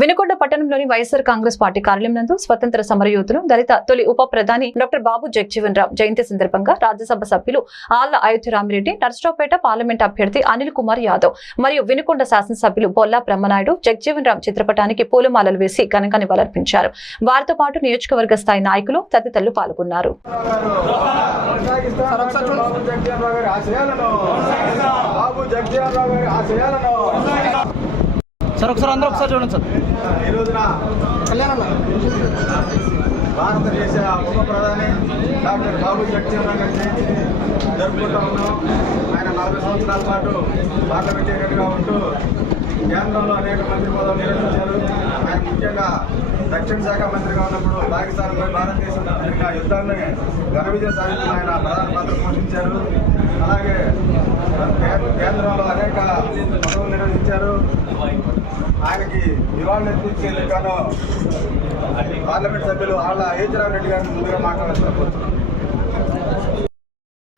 వినుకొండ పట్టణంలోని వైఎస్ఆర్ కాంగ్రెస్ పార్టీ కార్యాలయం నందు స్వతంత్ర సమరయోధులు దళిత తొలి ఉప ప్రధాని డాక్టర్ బాబు జగ్జీవన్ రామ్ జయంతి సందర్భంగా రాజ్యసభ సభ్యులు ఆళ్ళ అయోధ్యరామిరెడ్డి నర్సరావుపేట పార్లమెంట్ అభ్యర్థి అనిల్ కుమార్ యాదవ్ మరియు వినుకొండ శాసనసభ్యులు బొల్లా బ్రహ్మనాయుడు జగ్జీవన్ రామ్ చిత్రపటానికి పూలమాలలు వేసి ఘనంగా నివాళులర్పించారు. వారితో పాటు నియోజకవర్గ స్థాయి నాయకులు తదితరులు పాల్గొన్నారు. బాబు జగ్జీవన్ రావు గారి ఆశయాలను. సార్ ఒకసారి అందరూ ఒకసారి చూడండి సార్. ఈ రోజున భారతదేశ ఉప ప్రధాని డాక్టర్ బాబు జగజీవన్ గారి జయంతిని జరుపుకుంటా ఉన్నాం. ఆయన నలభై సంవత్సరాల పాటు పార్లమెంటేరియన్గా ఉంటూ కేంద్రంలో అనేక మంత్రి పదవులు నిర్వహించారు. ఆయన ముఖ్యంగా దక్షిణ శాఖ మంత్రిగా ఉన్నప్పుడు పాకిస్తాన్పై భారతదేశం జరిగిన యుద్ధాన్ని ఘన విజయం సాధించిన ఆయన ప్రధాన పాత్ర పోషించారు. అలాగే కే- కేంద్రంలో పదవులు నిర్వహించారు ఆయనకి నివాళులు అర్పించే గాను పార్లమెంట్ సభ్యులు ఆళ్ళ హేచరామ్ రెడ్డి గారిని ముందుగా మాట్లాడాల్సిన కోరుతున్నాం